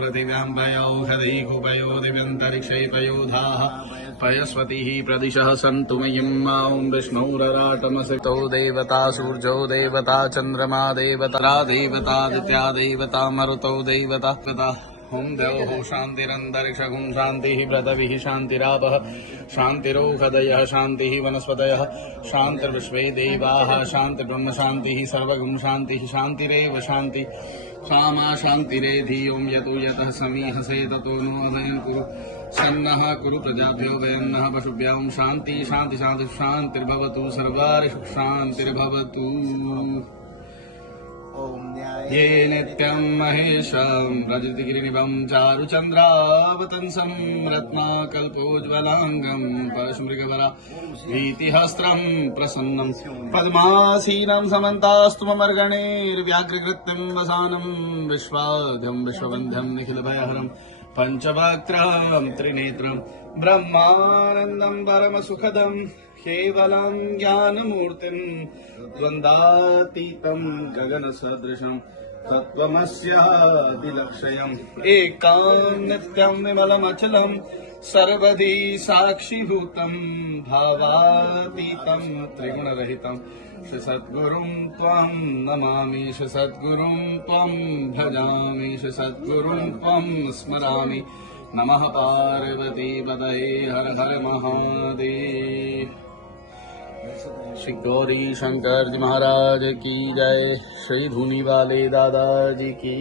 पृथिव्यां पयोषधैकुपयो दिव्यन्तरिक्षैपयोधाः पयस्वतिः प्रदिशः सन्तु मयिं मां विष्णुरराटमसितो देवता सूर्यो देवता चन्द्रमा देवता देवतादित्या देवता मरुतो देवता ओं द्यौः शान्तिरन्तरिक्षगुं शान्तिः पृथिवीः शान्तिरापः शान्तिरोषधयः शान्तिः वनस्पतयः शान्तिर्विश्वे देवाः शान्तिर्ब्रह्म शान्तिः सर्वगुं शान्तिः शान्तिरेव शान्ति सामा शान्तिरेधि ओं यतु यतः समीहसे ततो नो कुरु सन्नः कुरु प्रजाभ्यो वयन्नः पशुभ्यां शान्ति शान्ति शान्ति शान्तिर्भवतु सर्वारिषु शान्तिर्भवतु ये नित्यं महेशं रजतगिरिनिभं चारुचन्द्रावतंसं रत्नाकल्पोज्ज्वलाङ्गं परशुमृगवरा भीतिहस्त्रं प्रसन्नं पद्मासीनं समन्तास्तु ममर्गणैर्व्याघ्रकृत्यं वसानं विश्वाद्यं विश्ववन्ध्यं निखिलभयहरं पञ्चवक्त्रं त्रिनेत्रं ब्रह्मानन्दं परमसुखदं केवलं ज्ञानमूर्तिं द्वन्द्वातीतं गगनसदृशं तत्त्वमस्यादिलक्ष्यम् एकां नित्यं विमलमचलं सर्वधी साक्षिभूतं भावातीतं त्रिगुणरहितं श्री सद्गुरुं त्वं नमामि श्री सद्गुरुं त्वं भजामि श्री सद्गुरुं त्वं स्मरामि नमः पार्वती पतये हर हर महादेव। श्री गौरी शंकर जी महाराज की जय। श्री धूनी वाले दादाजी की